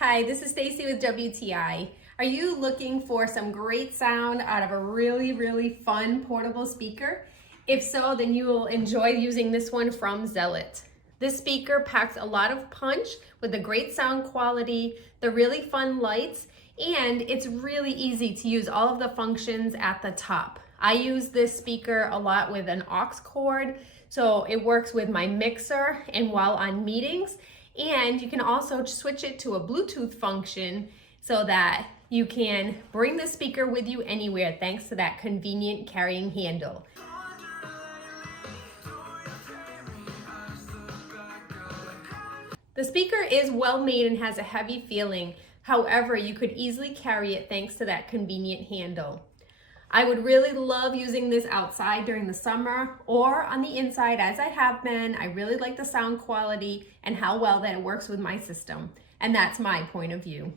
Hi, this is Stacy with WTI. Are you looking for some great sound out of a really fun portable speaker? If so, then you will enjoy using this one from Zealot. This speaker packs a lot of punch with the great sound quality, the really fun lights, and it's really easy to use all of the functions at the top. I use this speaker a lot with an aux cord, so it works with my mixer and while on meetings. And you can also switch it to a Bluetooth function so that you can bring the speaker with you anywhere thanks to that convenient carrying handle. The speaker is well made and has a heavy feeling. However, you could easily carry it thanks to that convenient handle. I would really love using this outside during the summer or on the inside as I have been. I really like the sound quality and how well that it works with my system. And that's my point of view.